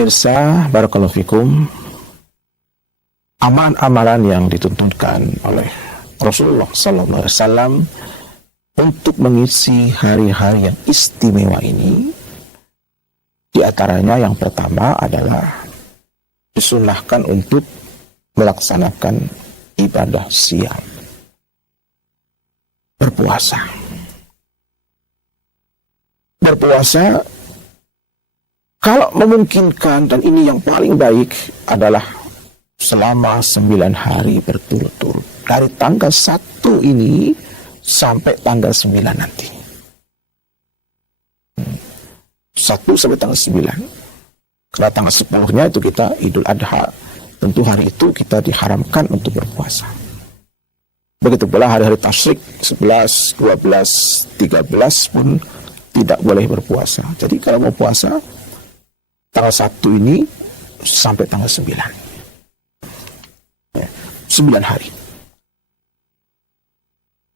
pemirsa, barakallahu fikum, amalan-amalan yang dituntunkan oleh Rasulullah sallallahu alaihi wasallam untuk mengisi hari-hari yang istimewa ini, di antaranya yang pertama adalah disunahkan untuk melaksanakan ibadah siam, berpuasa. Berpuasa kalau memungkinkan, dan ini yang paling baik, adalah selama 9 hari berturut-turut. Dari tanggal 1 ini sampai tanggal 9 nanti. 1 sampai tanggal 9. Karena tanggal 10-nya itu kita Idul Adha. Tentu hari itu kita diharamkan untuk berpuasa. Begitu pula hari-hari tasyrik 11, 12, 13 pun tidak boleh berpuasa. Jadi kalau mau puasa, tanggal 1 ini sampai tanggal 9. 9 hari.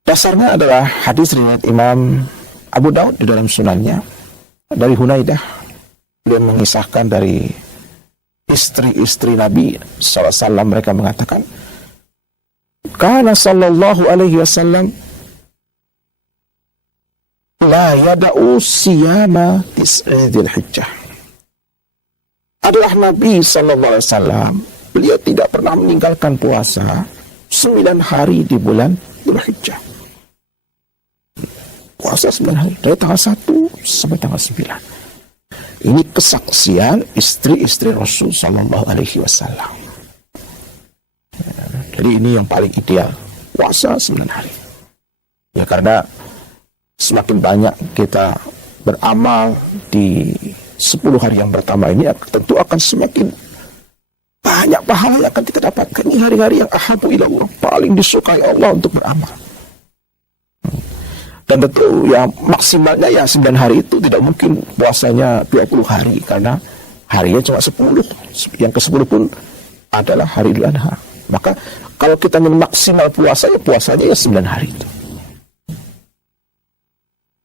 Dasarnya adalah hadis riwayat Imam Abu Daud di dalam sunannya dari Hunaidah. Beliau mengisahkan dari istri-istri Nabi SAW, mereka mengatakan, Kana sallallahu alaihi wasallam la yada'u siyama tis'idil hijjah. Adalah Nabi sallallahu alaihi wasallam, beliau tidak pernah meninggalkan puasa 9 hari di bulan Dzulhijjah. Puasa 9 hari dari tanggal 1 sampai tanggal 9. Ini kesaksian istri-istri Rasul sallallahu alaihi wasallam. Jadi ini yang paling ideal, puasa 9 hari. Ya, karena semakin banyak kita beramal di 10 hari yang pertama ini, tentu akan semakin banyak pahala yang akan kita dapatkan. Ini hari-hari yang ahabu ilallah, paling disukai Allah untuk beramal. Dan tentu ya maksimalnya ya 9 hari itu, tidak mungkin puasanya 20 hari, karena harinya cuma 10. Yang ke-10 pun adalah hari Idul Adha. Maka kalau kita ingin maksimal puasa, ya puasanya ya 9 hari itu.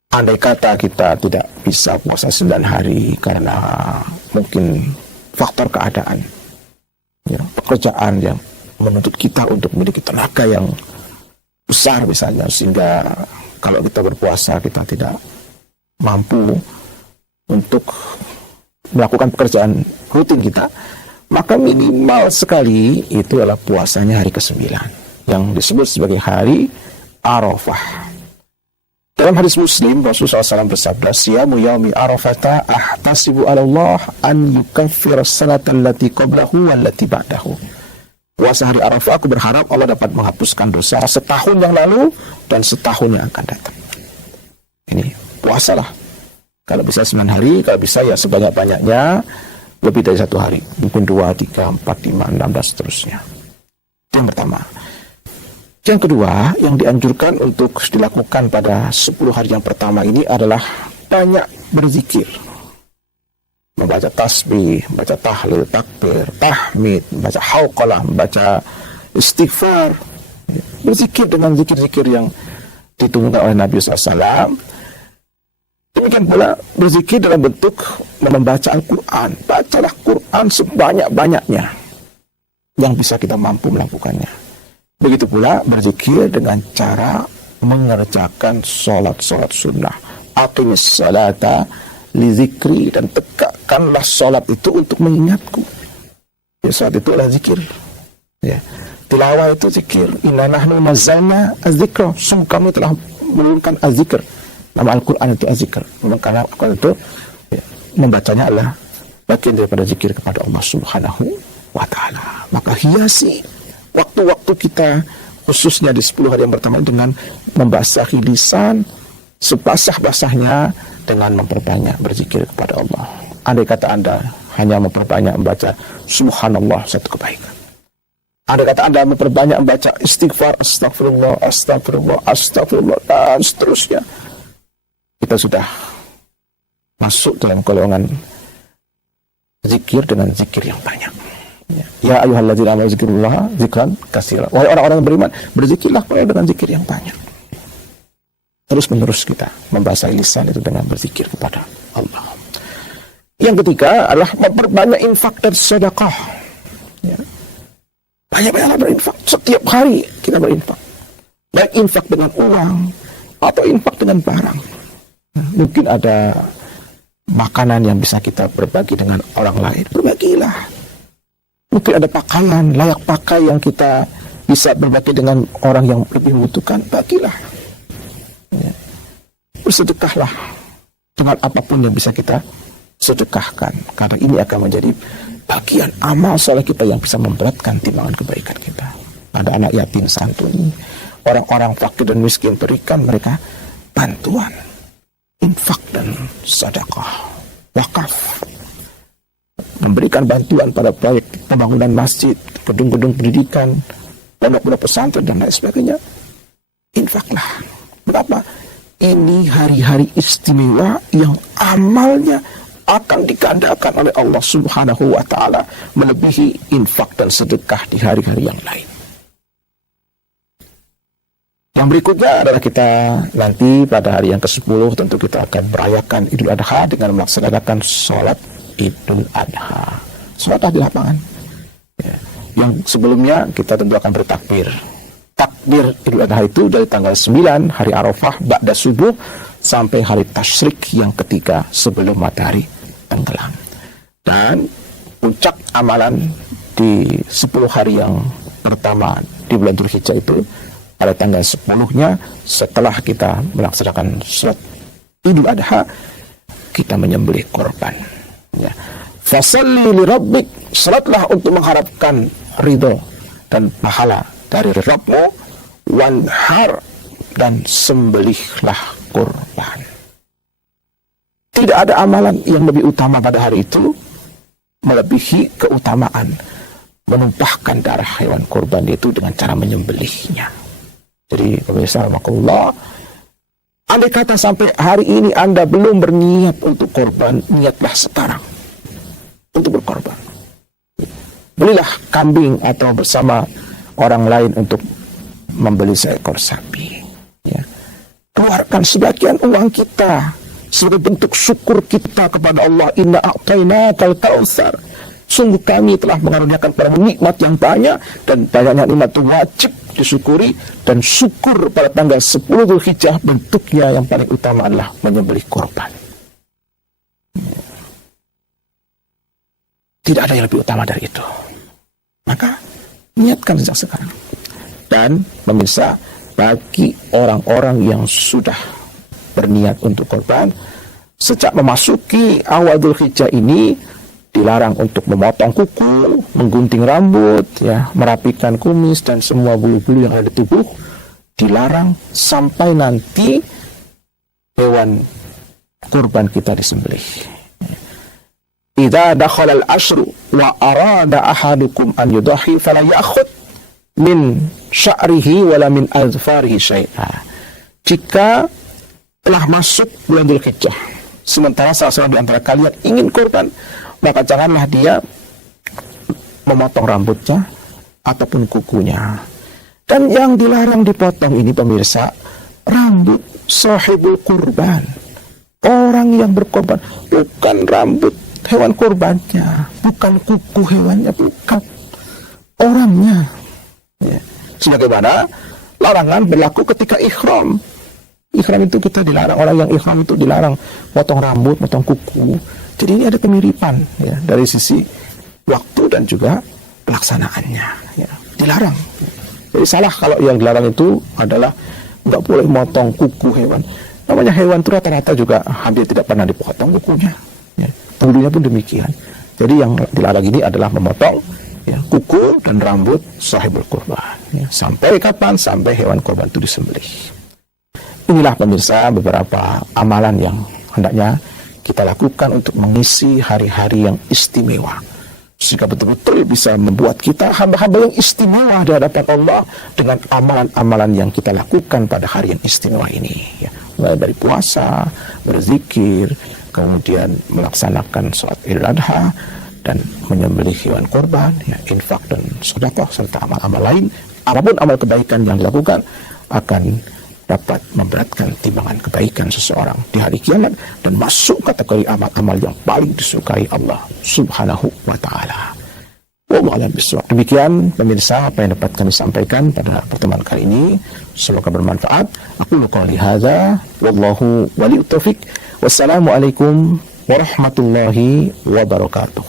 Andai kata kita tidak bisa puasa 9 hari karena mungkin faktor keadaan, ya, pekerjaan yang menuntut kita untuk memiliki tenaga yang besar misalnya, sehingga kalau kita berpuasa kita tidak mampu untuk melakukan pekerjaan rutin kita, maka minimal sekali itu adalah puasanya hari ke-9 yang disebut sebagai hari Arafah. Dalam hadis Muslim, Rasulullah SAW bersabda, Siyamu yaumi Arafata ahtasibu ala Allah an yukaffira sanata allati qablahu wallati ba'dahu. Puasa hari Arafah, aku berharap Allah dapat menghapuskan dosa setahun yang lalu dan setahun yang akan datang. Ini puasalah. Kalau bisa 9 hari, kalau bisa ya sebanyak-banyaknya, lebih dari 1 hari. Mungkin 2, 3, 4, 5, 6, dan seterusnya. Itu yang pertama. Yang kedua, yang dianjurkan untuk dilakukan pada 10 hari yang pertama ini adalah banyak berzikir. Membaca tasbih, membaca tahlil, takbir, tahmid, membaca hauqalah, membaca istighfar. Berzikir dengan zikir-zikir yang ditunjukkan oleh Nabi SAW. Demikian pula berzikir dalam bentuk membaca Al-Quran. Bacalah Quran sebanyak-banyaknya yang bisa kita mampu melakukannya. Begitu pula berzikir dengan cara mengerjakan sholat-sholat sunnah. Aqimis salata li zikri, dan tegakkanlah sholat itu untuk mengingatku. Ya, sholat itu adalah zikir. Ya. Tilawah itu zikir. Inna nahnu nazzalna az-zikra. Sungguh kami telah menurunkan az-zikr. Nama Al-Quran itu az-zikr. Karena Al-Quran itu ya, membacanya adalah bagian daripada zikir kepada Allah Subhanahu wa ta'ala. Maka hiasi waktu-waktu kita, khususnya di 10 hari yang pertama, dengan membasahi lisan sebasah-basahnya dengan memperbanyak berzikir kepada Allah. Andai kata Anda hanya memperbanyak membaca Subhanallah, satu kebaikan. Andai kata Anda memperbanyak membaca istighfar, astagfirullah, astagfirullah, astagfirullah, dan seterusnya, kita sudah masuk dalam golongan zikir dengan zikir yang banyak. Ya ayyuhalladzina amanu zikrullaha dzikran katsira. Wahai orang-orang yang beriman, berzikirlah dengan zikir yang banyak. Terus menerus kita membasahi lisan itu dengan berzikir kepada Allah. Yang ketiga adalah memperbanyak infak dan sedekah. Ya. Banyak-banyaklah berinfak. Setiap hari kita berinfak. Baik infak dengan uang atau infak dengan barang. Mungkin ada makanan yang bisa kita berbagi dengan orang lain, berbagilah. Mungkin ada pakaian, layak pakai yang kita bisa berbagi dengan orang yang lebih membutuhkan, bagilah. Ya. Bersedekahlah dengan apapun yang bisa kita sedekahkan, karena ini akan menjadi bagian amal soleh kita yang bisa memberatkan timbangan kebaikan kita. Ada anak yatim santuni, orang-orang fakir dan miskin, berikan mereka bantuan, infak dan sedekah, wakaf, memberikan bantuan pada proyek pembangunan masjid, gedung-gedung pendidikan, pondok-pondok pesantren dan lain sebagainya. Infaklah. Berapa? Ini hari-hari istimewa yang amalnya akan digandakan oleh Allah Subhanahu wa Ta'ala, melebihi infak dan sedekah di hari-hari yang lain. Yang berikutnya adalah kita nanti pada hari yang ke-10 tentu kita akan merayakan Idul Adha dengan melaksanakan sholat Idul Adha. Sholat di lapangan. Ya. Yang sebelumnya kita tentu akan bertakbir. Takbir Idul Adha itu dari tanggal 9 hari Arafah ba'da subuh sampai hari tasyrik yang ketiga sebelum matahari tenggelam. Dan puncak amalan di 10 hari yang pertama di bulan Dzulhijjah itu pada tanggal 10-nya setelah kita melaksanakan sholat Idul Adha, kita menyembelih korban. Ya. Fasalli li rabbik, salatlah untuk mengharapkan ridho dan pahala dari Rabbmu, wanhar, dan sembelihlah kurban. Tidak ada amalan yang lebih utama pada hari itu melebihi keutamaan menumpahkan darah hewan kurban itu dengan cara menyembelihnya. Jadi pemirsa rahimakumullah, andai kata sampai hari ini Anda belum berniat untuk korban, niatlah sekarang untuk berkorban. Belilah kambing atau bersama orang lain untuk membeli seekor sapi. Ya. Keluarkan sebagian uang kita sebagai bentuk syukur kita kepada Allah. Inna a'tainakal kautsar. Sungguh kami telah mengaruniakan pada nikmat yang banyak, dan banyaknya nikmat itu wajib disyukuri, dan syukur pada tanggal 10 Dzulhijjah bentuknya yang paling utama adalah menyembelih korban. Tidak ada yang lebih utama dari itu. Maka niatkan sejak sekarang. Dan pemirsa, bagi orang-orang yang sudah berniat untuk korban, sejak memasuki awal Dzulhijjah ini dilarang untuk memotong kuku, menggunting rambut, ya, merapikan kumis dan semua bulu-bulu yang ada di tubuh. Dilarang sampai nanti hewan kurban kita disembelih. Idza dakhala al-ashru wa arada ahadukum an yudahi fala ya'khud min sya'rihi wala min azfarihi syai'a. Jika telah masuk bulan Dzulhijjah, sementara salah seorang di antara kalian ingin kurban, maka janganlah dia memotong rambutnya ataupun kukunya. Dan yang dilarang dipotong ini pemirsa, rambut sahibul kurban, orang yang berkorban, bukan rambut hewan kurbannya, bukan kuku hewannya, bukan orangnya. Ya. Sebagaimana larangan berlaku ketika ihram. Ihram itu kita dilarang, orang yang ihram itu dilarang potong rambut, potong kuku. Jadi ini ada kemiripan, ya, dari sisi waktu dan juga pelaksanaannya, ya, dilarang. Jadi salah kalau yang dilarang itu adalah nggak boleh motong kuku hewan. Namanya hewan itu rata-rata juga hampir tidak pernah dipotong kukunya, ya. Bulunya pun demikian. Jadi yang dilarang ini adalah memotong, ya, kuku dan rambut sahibul kurban. Ya. Sampai kapan? Sampai hewan kurban itu disembelih. Inilah pemirsa beberapa amalan yang hendaknya kita lakukan untuk mengisi hari-hari yang istimewa, sehingga betul-betul bisa membuat kita hamba-hamba yang istimewa di hadapan Allah dengan amalan-amalan yang kita lakukan pada hari yang istimewa ini, ya. Mulai dari puasa, berzikir, kemudian melaksanakan sholat Idul Adha dan menyembelih hewan kurban, ya, infak dan sedekah serta amal-amal lain. Apapun amal kebaikan yang dilakukan akan dapat memberatkan timbangan kebaikan seseorang di hari kiamat dan masuk kategori amal-amal yang paling disukai Allah Subhanahu wa taala. Wallahu a'lam bishawab. Demikian pemirsa apa yang dapat kami sampaikan pada pertemuan kali ini. Semoga bermanfaat. Aku qouli hadza wallahu waliyut taufik. Wassalamualaikum warahmatullahi wabarakatuh.